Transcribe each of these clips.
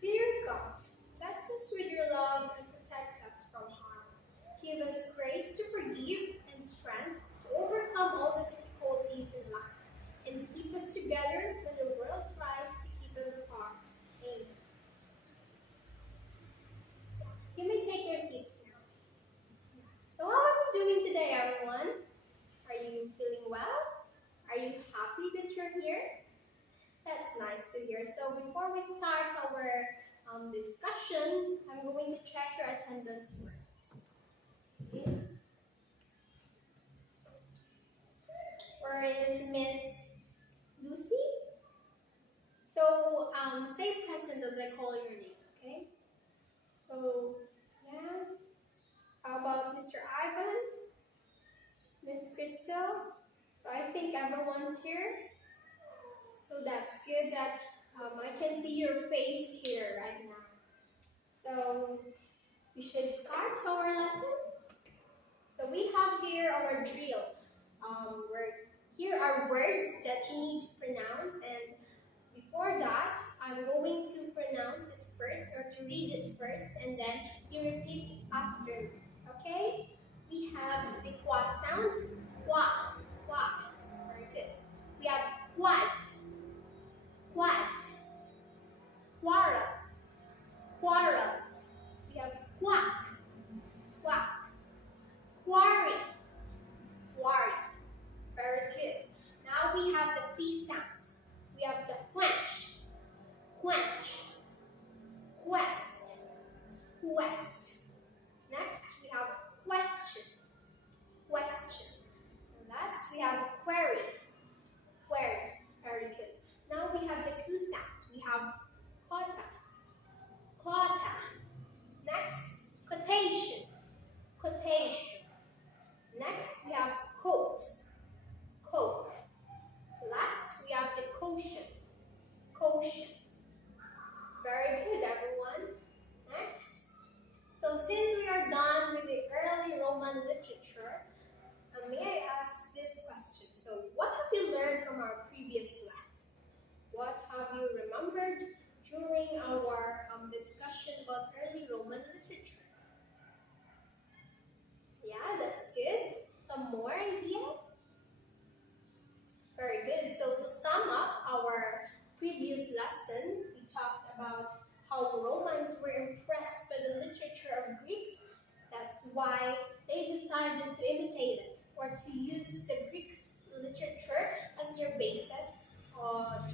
Dear God, bless us with your love and protect us from harm. Give us grace to forgive and strength to overcome all the difficulties in life, and keep us together when the world tries to keep us apart. Amen. You may take your seats now. So, how are you doing today, everyone? Are you feeling well? Are you happy that you're here? That's nice to hear. So before we start our discussion, I'm going to check your attendance first. Okay. Where is Miss Lucy? So say present as I call your name, okay? So yeah. How about Mr. Ivan? Miss Crystal? So I think everyone's here. So that's good that I can see your face here right now. So we should start our lesson. So we have here our drill. Here are words that you need to pronounce, and before that, I'm going to pronounce it first or to read it first, and then you repeat after me. Okay? We have the qua sound. Qua, qua. Very good. We have quat, quat, quarrel, quarrel. We have quack, quack, quarry, quarry. Very good. Now we have the P sound. We have the quench, quench, quest, quest. Next we have question, question. And last we have query, query. Very good. Now we have the Q sound. We have quota, quota. Next, quotation, quotation. Next we have quote, quote. Last, we have the quotient, quotient. Very good, everyone. Next. So since we are done with the early Roman literature, may I ask this question? So what have you learned from our previous lesson? What have you remembered during our discussion about early Roman literature? Yeah, that's good. Some more ideas? Very good. So to sum up our previous lesson, we talked about how Romans were impressed by the literature of Greeks. That's why they decided to imitate it or to use the Greek literature as their basis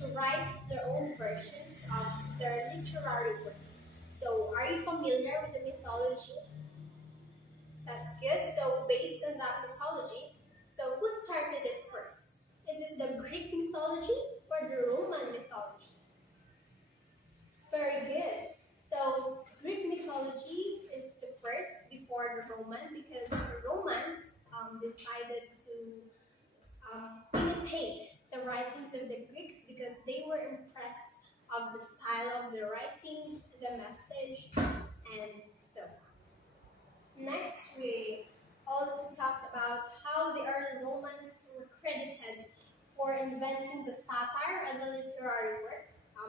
to write their own versions of their literary works. So are you familiar with the mythology? That's good. So based on that mythology, so who started it first? Is it the Greek mythology or the Roman mythology? Very good. So Greek mythology is the first before the Roman because the Romans decided to imitate the writings of the Greeks because they were impressed of the style of the writings, the message, and so on. Next, we also talked about how the early Romans were credited for inventing the satire as a literary work.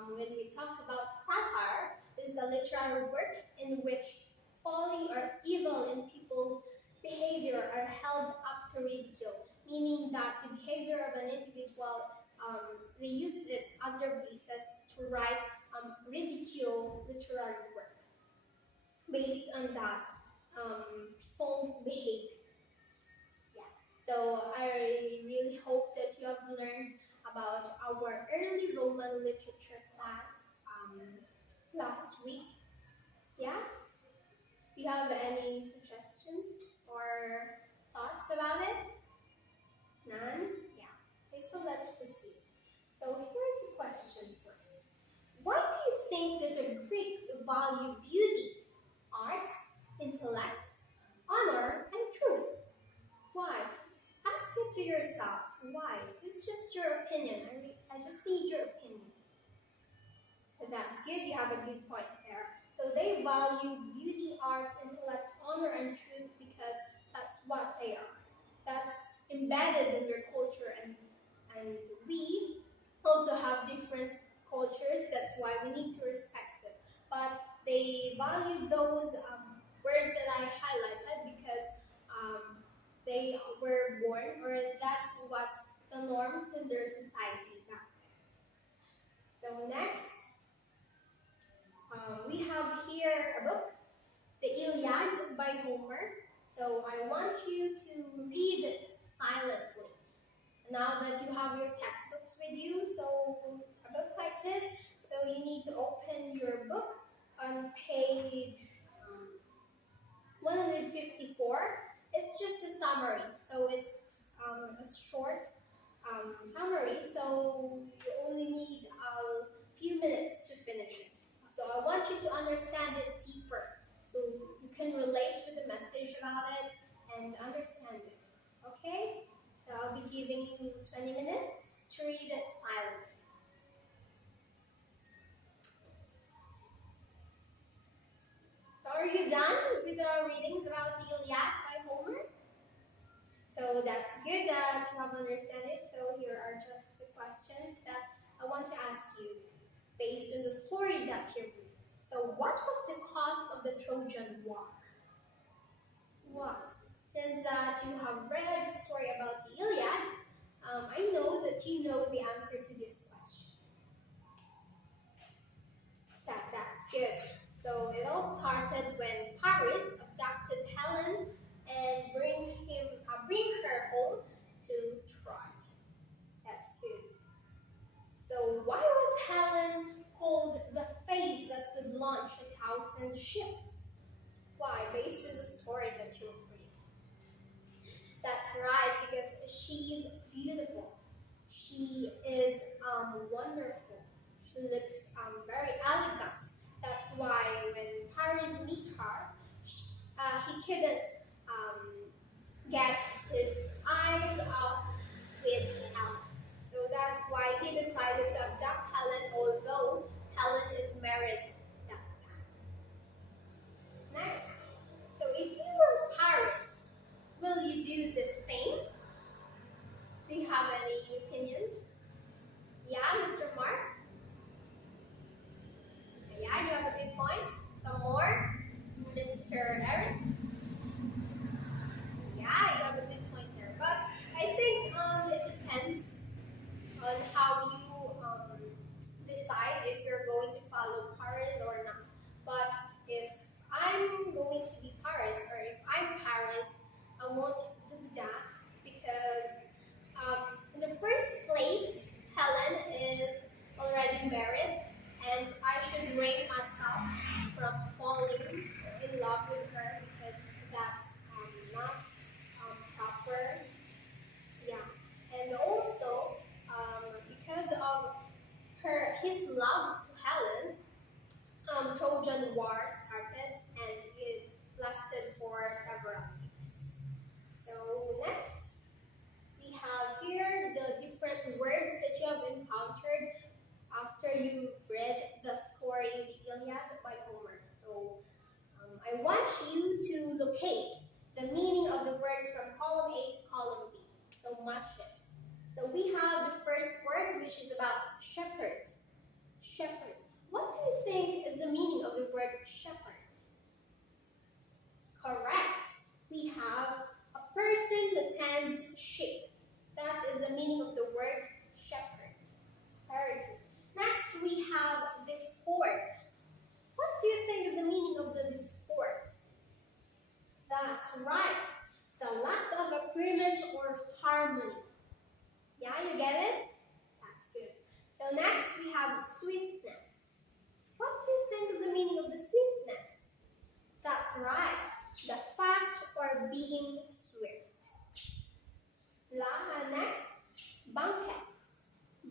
When we talk about satire, it is a literary work in which folly or evil in people's behavior are held up to ridicule, meaning that the behavior of an individual, they use it as their basis to write ridicule literary work based on that people's behavior. Yeah. So I really hope that you have learned about our early Roman literature class last week. Yeah? Do you have any suggestions or thoughts about it? None? Yeah. Okay, so let's proceed. So here's a question first. Why do you think that the Greeks value beauty, art, intellect, honor, and truth? Why? Ask it to yourselves. Why? It's just your opinion. I just need your opinion. That's good. You have a good point there. So they value beauty, art, intellect, honor, and truth because that's what they are. That's embedded in their culture, and we also have different cultures. That's why we need to respect it. but they value those words that I highlighted because they were born, or that's what the norms in their society back then. So next, we have here a book, The Iliad by Homer. So I want you to read it silently. Now that you have your textbooks with you, so a book like this, so you need to open your book on page 154. It's just a summary, so it's a short summary, so you only need a few minutes to finish it. So I want you to understand it deeper, so you can relate with the message about it and understand it, okay? So I'll be giving you 20 minutes to read it silently. So are you done with the readings about the Iliad by Homer? So that's good to have understood it. So here are just the questions that I want to ask you based on the story that you read. So what was the cause of the Trojan War? What? Since you have read the story about the Iliad, I know that you know the answer to this question. That's good. So it all started when Paris abducted Helen and bring her home to Troy. That's good. So why was Helen called the face that would launch 1,000 ships? Why? Based on the story that you read. That's right, because she's beautiful. She is wonderful. She looks very elegant. That's why when Paris meet her, he couldn't get his eyes off with Helen. So that's why he decided to abduct Helen, although Helen is married that time. Next, so if you were Paris, will you do the same? Do you have any opinions? Yeah, Mr. Mark? Yeah, you have a good point. Some more? Mr. Eric? Yeah, you have a good point there. But I think it depends on how you decide if you're going to follow Paris or not. But if I'm going to be Paris, or if I'm Paris, I won't do that because in the first place, Helen is already married, and I should rein myself from falling in love with her because that's not proper. Yeah, and also because of his love to Helen, Trojan War started, and it lasted for several years. So next, we have here the different words that you have encountered after you read the story, the Iliad by Homer. So I want you to locate the meaning of the words from column A to column B. So match it. So we have the first word, which is about shepherd. Shepherd. What do you think is the meaning of the word shepherd? Correct. We have a person who tends sheep. That is the meaning of the word shepherd. Very good. Next, we have discord. What do you think is the meaning of the discord? That's right. The lack of agreement or harmony. Yeah, you get it? That's good. So next, we have swiftness. What do you think is the meaning of the swiftness? That's right. The fact or being swift. Next, banquets.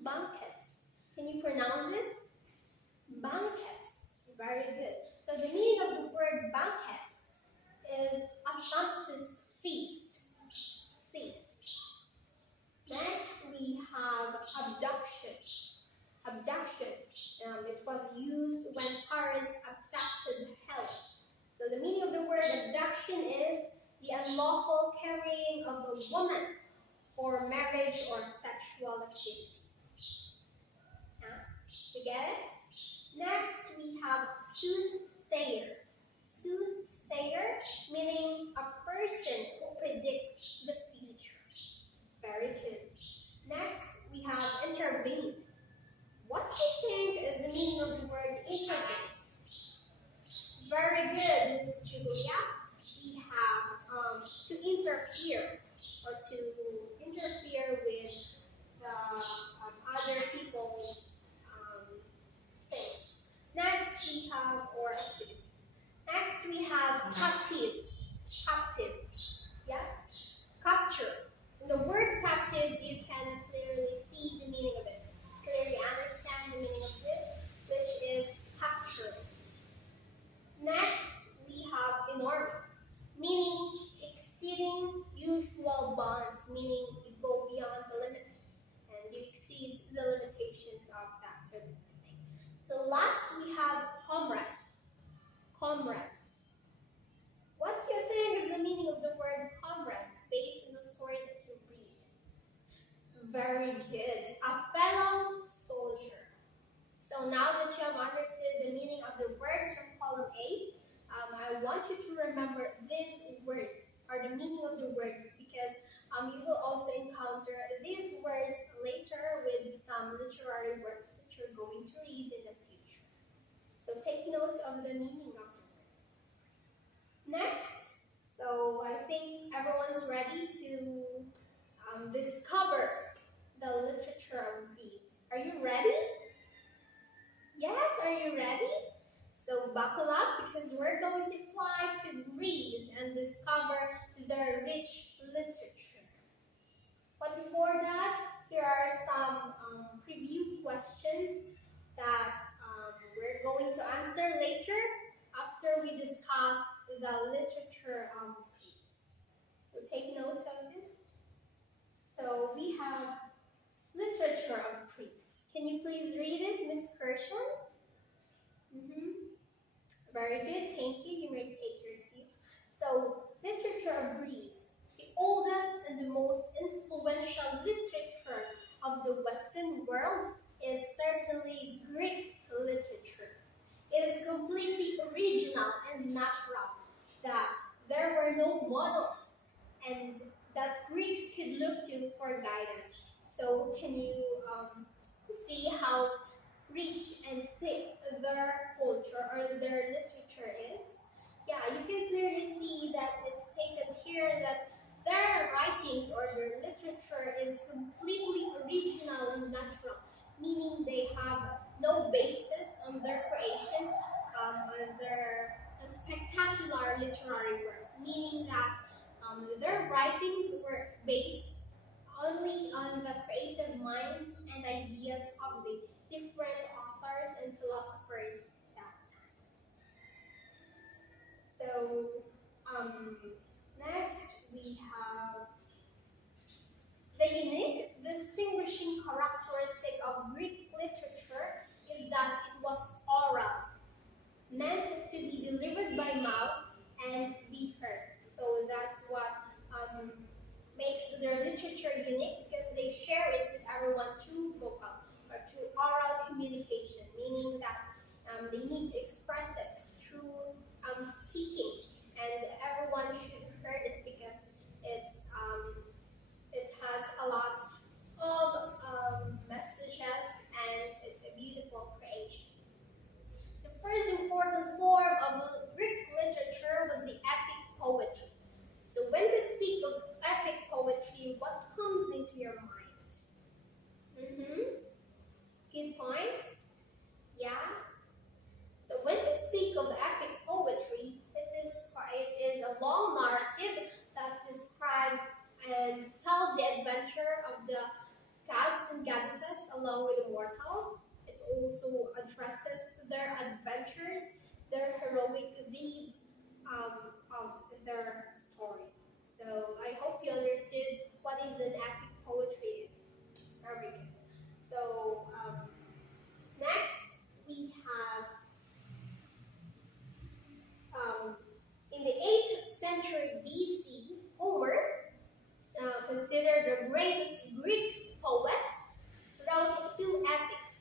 Banquets. Can you pronounce it? Banquets. Very good. So the meaning of the word banquets is a sumptuous feast. Feast. Next, we have abduction. Abduction. It was used when Paris abducted Helen. So the meaning of the word abduction is the unlawful carrying of a woman for marriage or sexual activity. You get it? Next, we have soothsayer. Soothsayer meaning a person who predicts the future. Very good. Next, we have intervened. What do you think is the meaning of the word intervened? Very good, Miss Julia. We have to interfere or to interfere with the other people's things. Next, we have or activity. Next, we have captives. Captives. Yeah? Capture. In the word captives, you can clearly see the meaning of it. Clearly understand the meaning of it, which is capturing. Next, we have enormous, meaning exceeding usual bounds, meaning you go beyond the limits and you exceed the limitations of that certain thing. So last, we have comrades. Comrades. What do you think is the meaning of the word comrades based on the story that you read? Very good. A fellow soldier. So now that you have understood the meaning of the words from column A, I want you to remember these words or the meaning of the words because you will also encounter these words later with some literary works that you're going to read in the future. So take note of the meaning of the words. Next, so I think everyone's ready to discover the literature of Greece. Are you ready? Yes, are you ready? So buckle up because we're going to fly to Greece and discover their rich literature. But before that, here are some preview questions that we're going to answer later after we discuss the literature of Greece. So take note of this. So we have literature of Greece. Can you please read it, Miss Kirshen? Very good, thank you. You may take your seats. So, literature of Greece, the oldest and the most influential literature of the Western world, is certainly Greek literature. It is completely original and natural that there were no models and that Greeks could look to for guidance. So, can you see how rich and thick their culture or their literature is? Yeah, you can clearly see that it's stated here that their writings or their literature is completely original and natural, meaning they have no basis on their creations, their spectacular literary works, meaning that their writings were based only on the creative minds and ideas of the different authors and philosophers that time. So, next we have the unique distinguishing characteristic of Greek literature is that it was oral, meant to be delivered by mouth and be heard. So that's what makes their literature unique because they share it with everyone through vocal or through oral communication, meaning that they need to express it through speaking, and everyone should hear it because it has a lot of messages and it's a beautiful creation. The first important form of Greek literature was the epic poetry. So when we speak of epic poetry, what comes into your mind? Good point. Yeah. So when we speak of epic poetry, it is a long narrative that describes and tells the adventure of the gods and goddesses along with the mortals. It also addresses their adventures, their heroic deeds of their story. So I hope you understood what is an epic poetry is. Very good. So next we have in the 8th century BC, Homer, considered the greatest Greek poet, wrote two epics,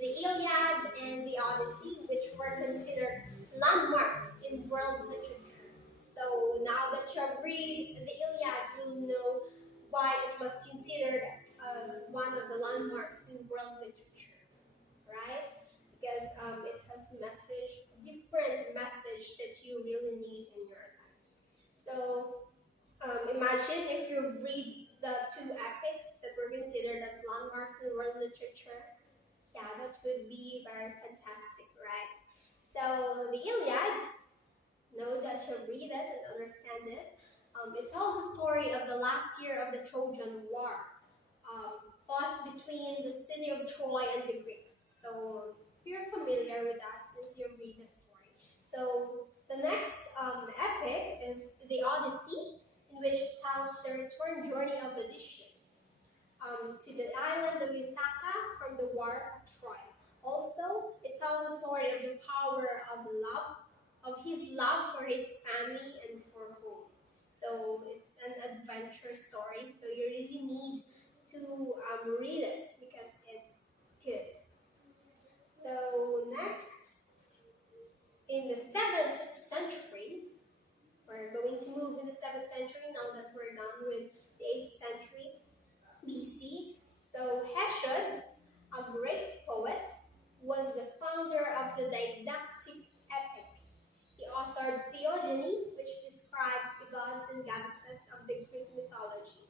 the Iliad and the Odyssey. you have read the Iliad, you'll know why it was considered as one of the landmarks in world literature, right? Because it has different message that you really need in your life. So imagine if you read the two epics that were considered as landmarks in world literature. Yeah, that would be very fantastic, right? So the Iliad, know that you read it and understand it. It tells the story of the last year of the Trojan War, fought between the city of Troy and the Greeks. So you're familiar with that since you read the story. So the next epic is the Odyssey, in which it tells the return journey of Odysseus to the island of Ithaca from the war of Troy. Also, it tells the story of the power of love, of his love for his family and for home. So it's an adventure story, so you really need to read it because it's good. So next, in the 7th century, we're going to move in the 7th century now that we're done with the 8th century BC. So Hesiod, a Greek poet, was the founder of the didactic epic. He authored Theogony, which describes the gods and goddesses of the Greek mythology.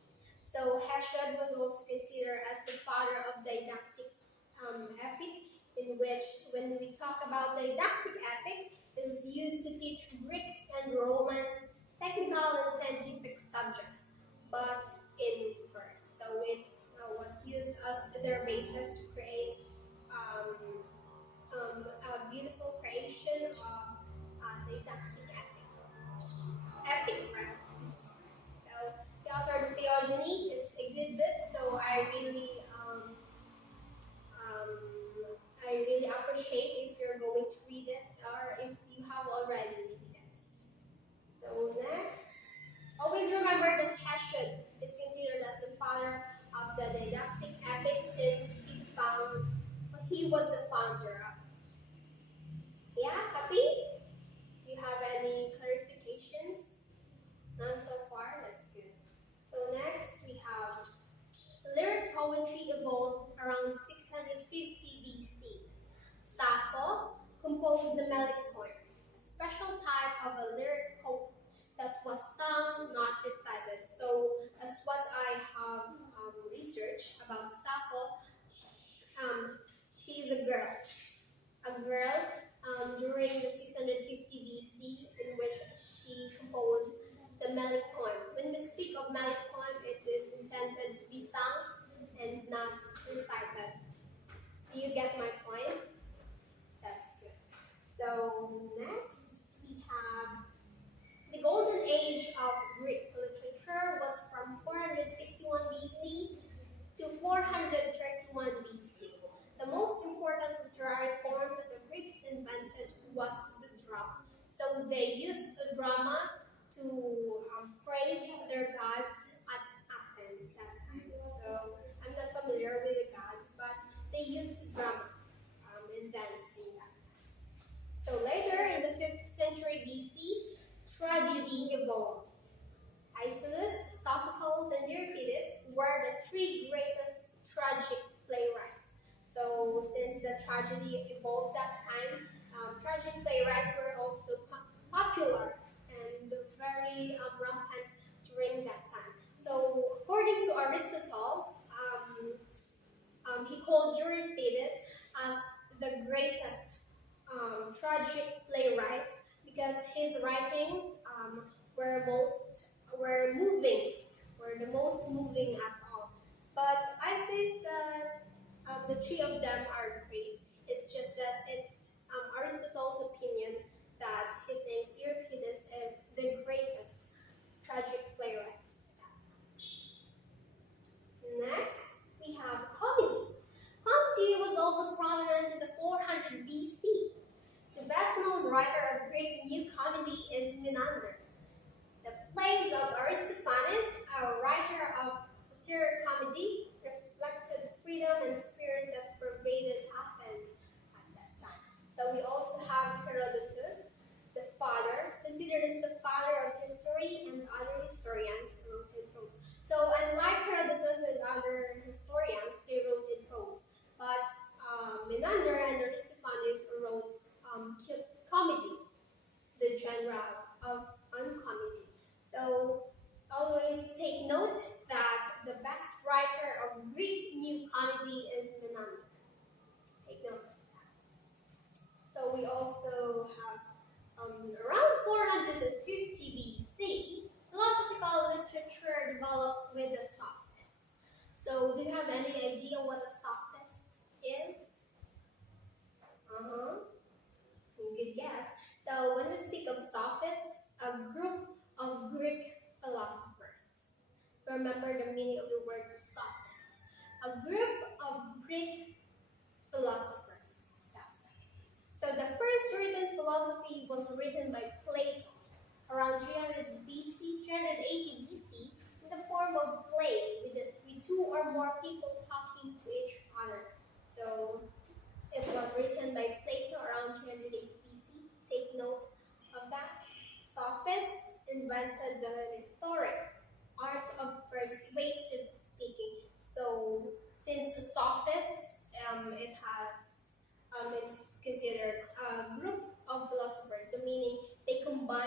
So Hesiod was also considered as the father of didactic epic, in which, when we talk about didactic epic, it was used to teach Greeks and Romans technical and scientific subjects, but in verse. So it was used as their basis to create a beautiful creation of didactic epic. Right? So the author of Theogony, it's a good book, so I really appreciate if you're going to read it or if you have already read it. So next, always remember that Hesiod is considered as the father of the didactic epic since he was the founder of it. Yeah, copy? Do you have any clarifications? None so far? That's good. So next we have lyric poetry evolved around 650 BC. Sappho composed the melic poem, a special type of a lyric poem that was sung, not recited. So as what I have researched about Sappho, she is a girl during the 650 BC, in which she composed the melic poem. When we speak of melic poem, it is intended to be sung and not recited. Do you get my point? That's good. So next we have the golden age of Greek literature was from 461 BC to 431 BC. The most important literary form that the Greeks invented was the drama. So they used a drama to praise their gods at Athens that time. So I'm not familiar with the gods, but they used drama and dancing that time. So later in the 5th century BC, tragedy evolved. Aeschylus, Sophocles, and Euripides were the 3 greatest tragic playwrights. So since the tragedy evolved that time, tragic playwrights were also popular and very rampant during that time. So according to Aristotle, he called Euripides as the greatest tragic playwright because his writings were the most moving at all. But I think that the 3 of them are great. It's just that it's Aristotle's opinion that he thinks Euripides is the greatest tragic playwright. Next, we have comedy. Comedy was also prominent in the 400 BC. The best-known writer of Greek New Comedy is Menander. The plays of Aristophanes, a writer of satiric comedy, reflected freedom and spirit that pervaded Athens at that time. So we also have Herodotus, considered as the father of history and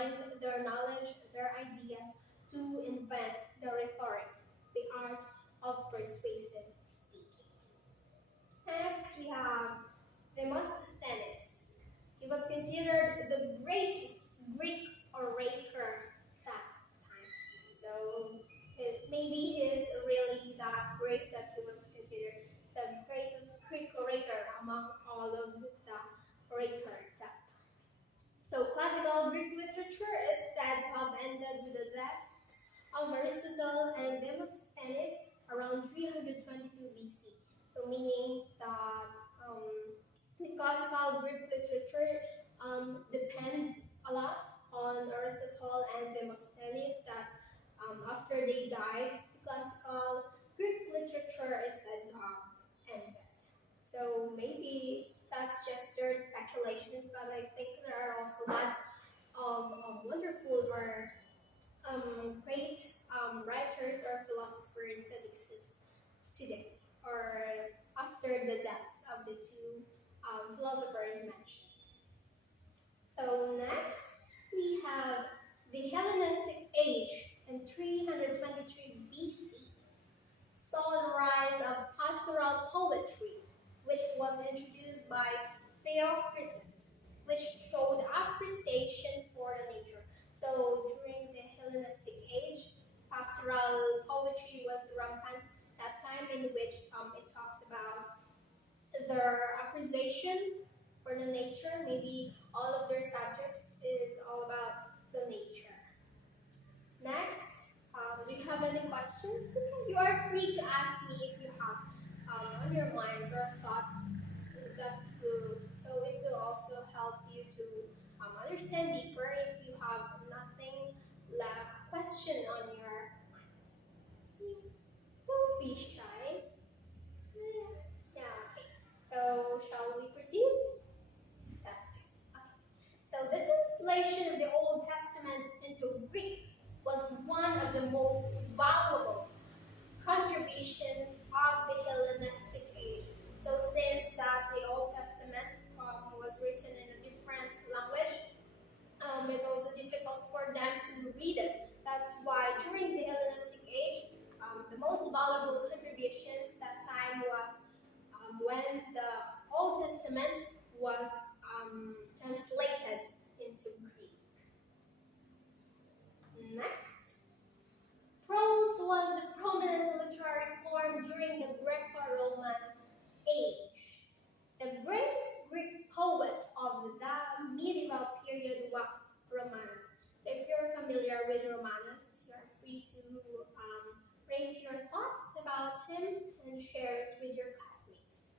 combined their knowledge, their ideas to invent the rhetoric, the art of persuasive speaking. Next, we have Demosthenes. He was considered the greatest Greek orator that time. So maybe he is really that great that he was considered the greatest Greek orator among all of the orators that time. So classical Greek literature is said to have ended with the death of Aristotle and Demosthenes around 322 BC. So meaning that the classical Greek literature depends a lot on Aristotle and Demosthenes, that after they died, the classical Greek literature is said to have ended. So maybe that's just their speculations, but I think there are also lots of wonderful or great writers or philosophers that exist today, or after the deaths of the two philosophers mentioned. So next, we have the Hellenistic Age in 323 BC. Saw the rise of pastoral poetry, which was introduced by Theocritus, which showed appreciation for the nature. So during the Hellenistic Age, pastoral poetry was rampant that time, in which it talks about their appreciation for the nature. Maybe all of their subjects is all about the nature. Next, do you have any questions? You are free to ask me if you have on your minds or thoughts. So it will also help you to understand deeper if you have nothing left question on your mind. Don't be shy. Yeah, okay. So shall we proceed? That's good. Okay. So the translation of the Old Testament into Greek was one of the most valuable contributions of the Hellenistic age. So since that the Old Testament was written in a different language, it's also difficult for them to read it. That's why during the Hellenistic age, the most valuable contributions that time was when the Old Testament was translated into Greek. Next, prose was the prominent literary form during the Greco-Roman age. The greatest Greek poet of the medieval period was Romanus. So if you're familiar with Romanus, you're free to raise your thoughts about him and share it with your classmates.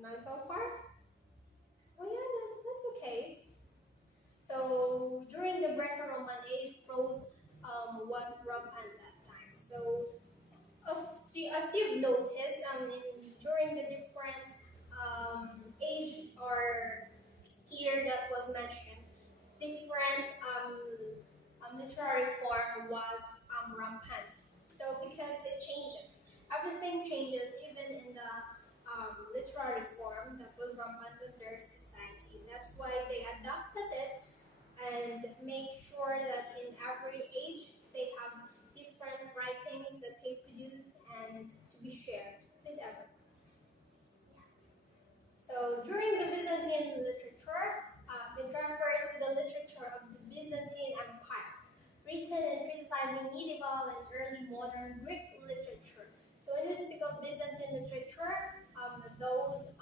None so far? Oh yeah, no, that's okay. So during the Greco-Roman age, prose was rampant at time. So as you've noticed, during the different age or year that was mentioned, different literary form was rampant. So because it changes, everything changes, even in the literary form that was rampant in their society. That's why they adopted it and make sure that in every age they have different writings that they produce and to be shared with everyone. So during the Byzantine literature, it refers to the literature of the Byzantine Empire, written and criticizing medieval and early modern Greek literature. So when we speak of Byzantine literature, those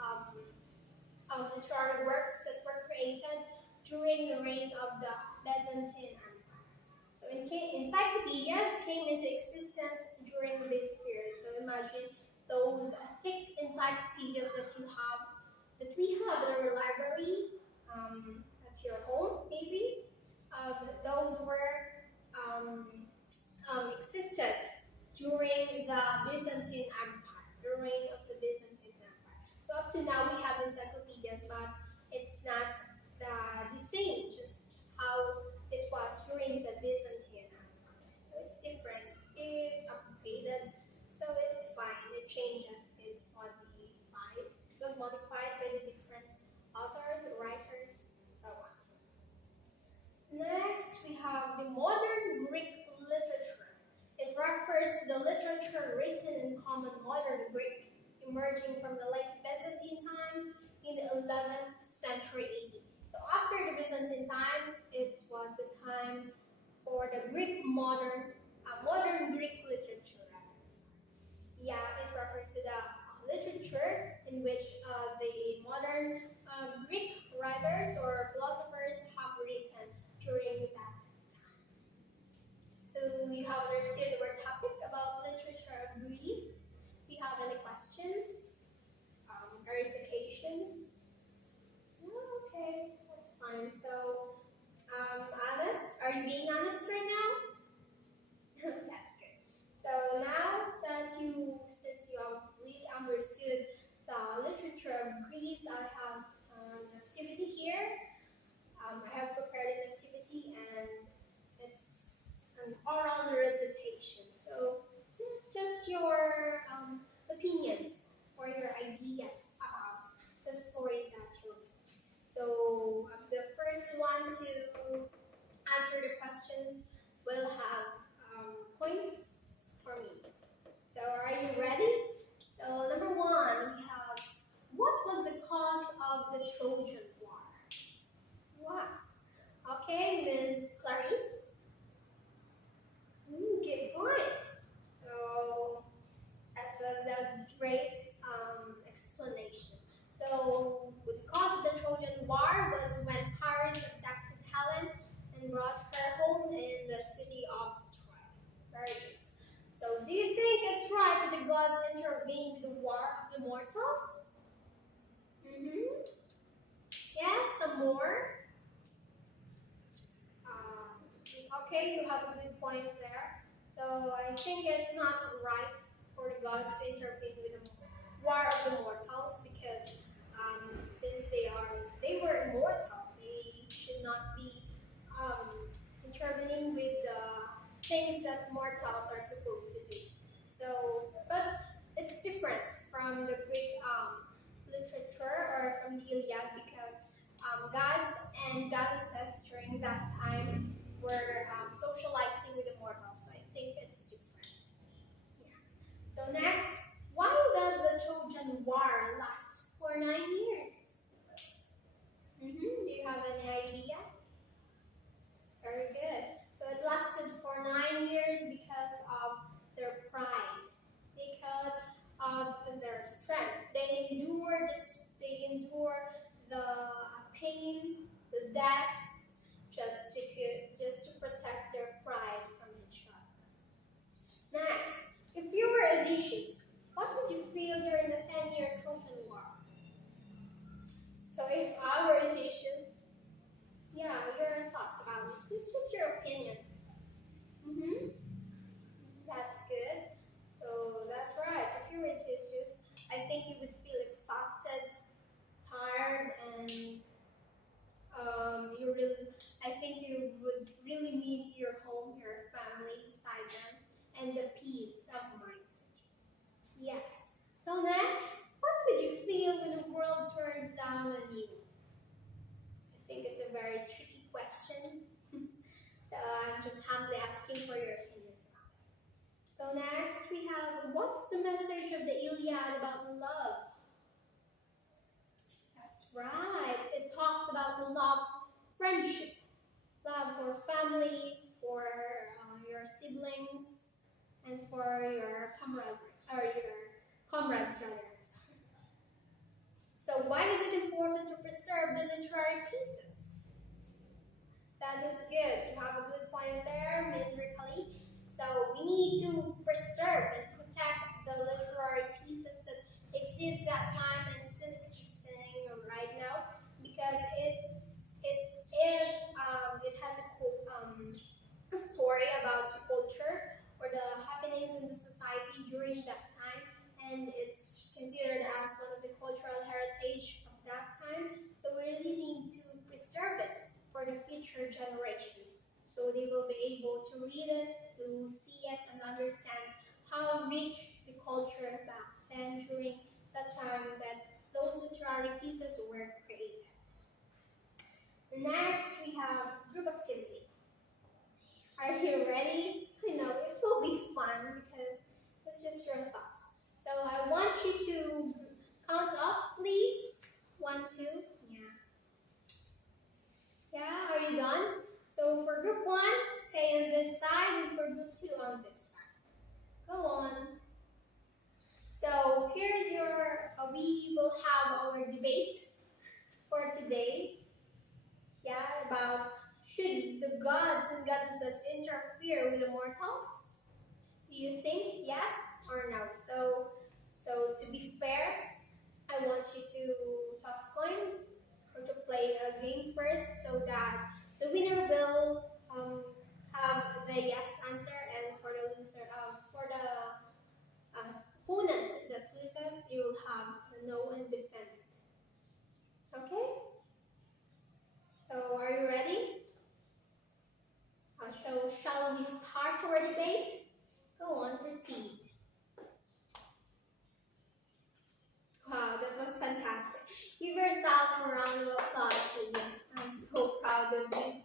literary works that were created during the reign of the Byzantine Empire. So encyclopedias came into existence during this period. So imagine those thick encyclopedias that we have in our library, at your home maybe. Those were existed during the Byzantine Empire, the reign of the Byzantine Empire. So up to now we have encyclopedias, but it's not the same, just how it was during the Byzantine Empire. So it's different, it's upgraded, so it's fine, it changes, it was modified by the different authors, writers, and so on. literature written in common modern Greek, emerging from the late Byzantine times in the 11th century AD. So after the Byzantine time, it was the time for the Greek modern Greek literature. Yeah, it refers to the literature in which the modern Greek writers or philosophers have written during that time. So you have understood our topic about literature of Greece. Do you have any questions? Verifications? No, okay, that's fine. So, honest? Are you being honest right now? That's good. So now that since you have really understood the literature of Greece, I have an activity here. I have prepared an activity and it's an oral recitation. So just your opinions or your ideas about the story that you read. So the first one to answer the questions will have points for me. So are you ready? So number one, we have, what was the cause of the Trojan War? What? Okay, Ms. Clarice. Good point. So that was a great explanation. So the cause of the Trojan War was when Paris abducted Helen and brought her home in the city of Troy. Very good. So do you think it's right that the gods intervened with the war of the mortals? Yes, some more. Okay, you have a good point there. So I think it's not right for the gods to intervene with the war of the mortals because since they were immortal, they should not be intervening with the things that mortals are supposed to do. So, but it's different from the Greek literature or from the Iliad because gods and goddesses during that time were socializing with the mortals. So I think it's different. Yeah. So next, why does the Trojan War last for 9 years? Do you have any idea? Very good. So it lasted for 9 years because of their pride, because of their strength. They endure the pain, the deaths, just to protect their pride from each other. Next, if you were Odysseus, what would you feel during the 10-year Trojan War? So if I were Odysseus, yeah, your thoughts about it. It's just your opinion. That's good. So that's right. If you were Odysseus, I think you would feel exhausted, tired, and I think you would really miss your home, your family beside them, and the peace of mind. Yes. So next, what would you feel when the world turns down on you? I think it's a very tricky question. So I'm just humbly asking for your opinions about it. So next we have, what is the message of the Iliad about love? That's right. It talks about the love, friendship, love for family, for your siblings, and for your comrades rather. So why is it important to preserve the literary pieces? That is good. You have a good point there, Ms. Ricali. So we need to preserve and protect the literary pieces that exist at that time and still existing right now because it has a story about the culture or the happenings in the society during that time, and it's considered as one of the cultural heritage of that time. So we really need to preserve it for the future generations, so they will be able to read it, to see it, and understand how rich the culture back then during the time that those literary pieces were created. Next, we have group activity. Are you ready? I know it will be fun because it's group 1, stay on this side, and for group 2, on this side. Go on. So here's we will have our debate for today. Yeah, about should the gods and goddesses interfere with the mortals? Do you think yes or no? So to be fair, I want you to toss coin or to play a game first so that the winner will have the yes answer, and for the loser, for the opponent that loses, you will have the no and defend it. Okay? So are you ready? Shall we start our debate? Go on, proceed. Wow, that was fantastic. Give yourself a round of applause, please. I'm so proud of you.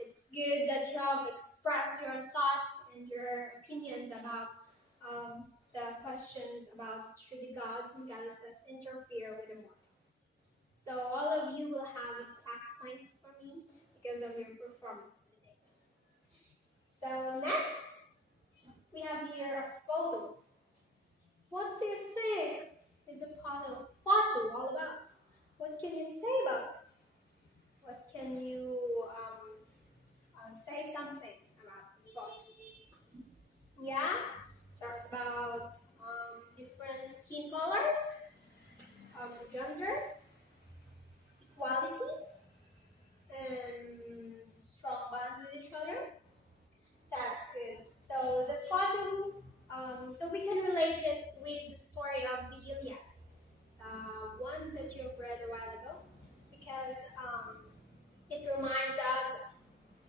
It's good that you have expressed your thoughts and your opinions about the questions about should the gods and goddesses interfere with the mortals. So all of you will have pass points for me because of your performance today. So next, we have here a photo. What do you think is a photo all about? What can you say about it? What can you say something about the photo? Yeah, talks about different skin colors, gender, equality, and strong bond with each other. That's good. So the photo, so we can relate it with the story of the Iliad, one that you've read a while ago, because it reminds us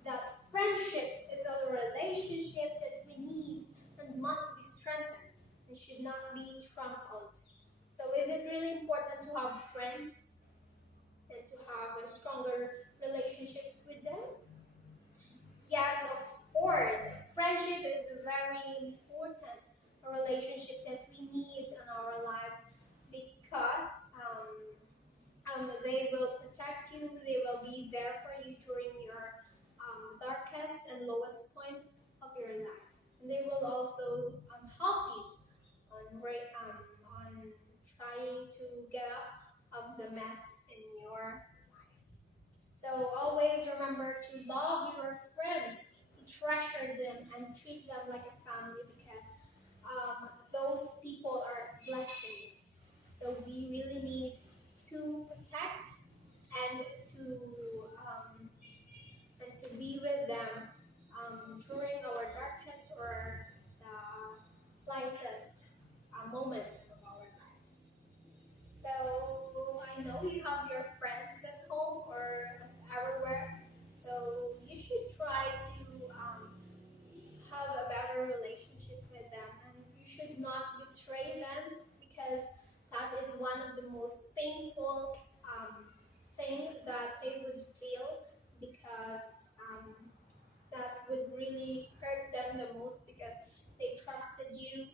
that friendship is a relationship that we need and must be strengthened and should not be trampled. So is it really important to have friends and to have a stronger relationship with them? Yes, of course. Friendship is very important, a relationship that we need in our lives because they will protect you, they will be there for you during your darkest and lowest point of your life. And they will also help you on trying to get out of the mess in your life. So always remember to love your friends, to treasure them and treat them like a family because those people are blessings. So we really need to protect and to be with them during our darkest or the lightest moment of our lives. So I know you have your friends at home or everywhere, so you should try to have a better relationship with them, and you should not betray them because that is one of the most painful thing that they would feel because that would really hurt them the most because they trusted you,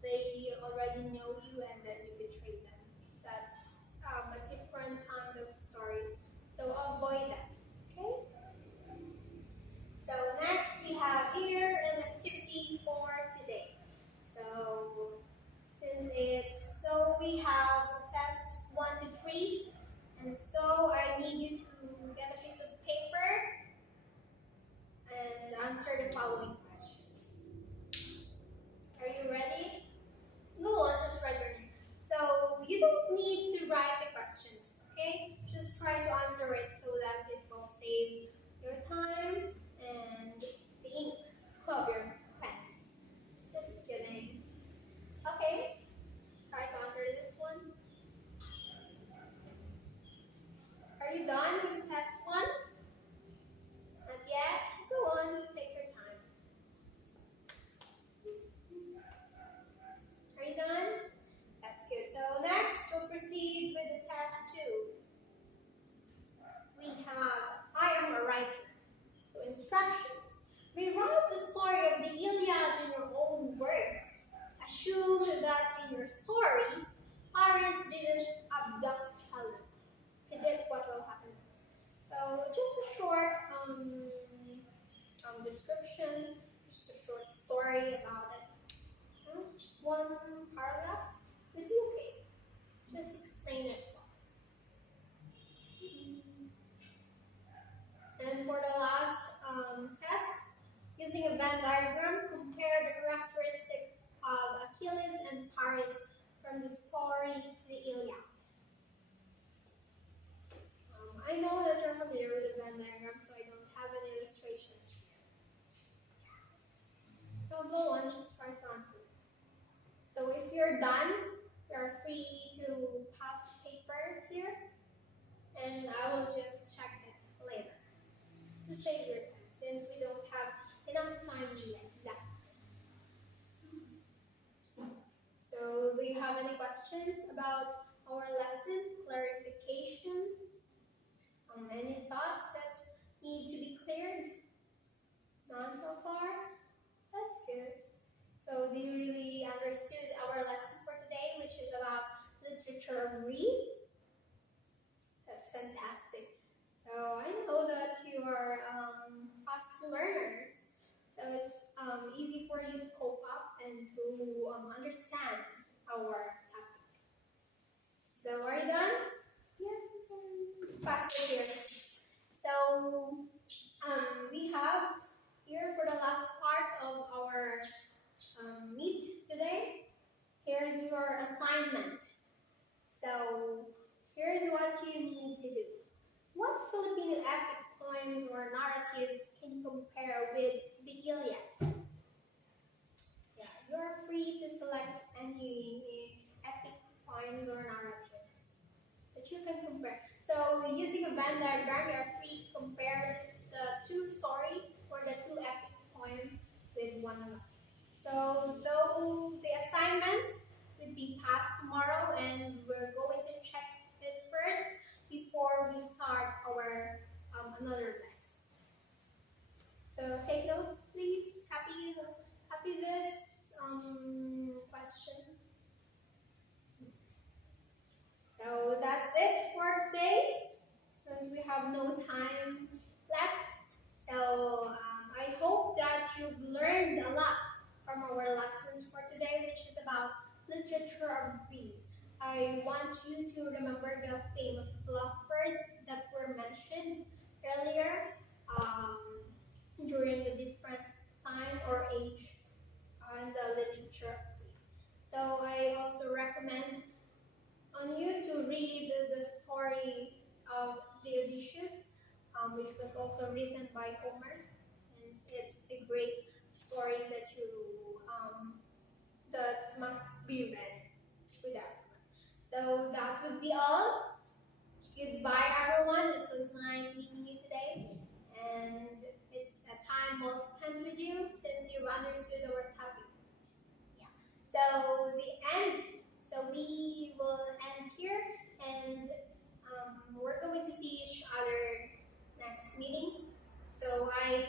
they already know you, and then you betrayed them. That's a different kind of story. So avoid that, okay? So next we have here an activity for today. So since we have test 1 to 3, and so one paragraph would be okay. Just explain it. And for the last test, using a Venn diagram, compare the characteristics of Achilles and Paris from the story The Iliad. I know that you're familiar with the Venn diagram, so I don't have any illustrations here. No, go on, just try to answer it. So if you're done, you're free to pass the paper here, and I will just check it later to save your time, since we don't have enough time left. So do you have any questions about our lesson, clarifications? Any thoughts that need to be cleared? None so far? That's good. So do you really understood our lesson for today, which is about literature of Greece? That's fantastic. So I know that you are fast learners, so it's easy for you to cope up and to understand our topic. So are you done? Yeah. Pass it here. So we have here for the last part of our meet today. Here's your assignment. So here's what you need to do. What Filipino epic poems or narratives can you compare with the Iliad? Yeah, you're free to select any epic poems or narratives that you can compare. So using a Venn diagram, you're free to compare the two story or the two epic poem with one another. So though the assignment will be passed tomorrow, and we're going to check it first before we start our another lesson. So take note, please. Copy this question. So that's it for today, since we have no time left. So I hope that you've learned a lot from our lessons for today, which is about literature of Greece. I want you to remember the famous philosophers that were mentioned earlier during the different time or age in the literature of Greece. So I also recommend on you to read the story of the Odysseus, which was also written by Homer, since it's a great story that that must be read with everyone. So that would be all. Goodbye, everyone. It was nice meeting you today, and it's a time well spent with you since you've understood our topic. Yeah. So we will end here, and we're going to see each other next meeting. So I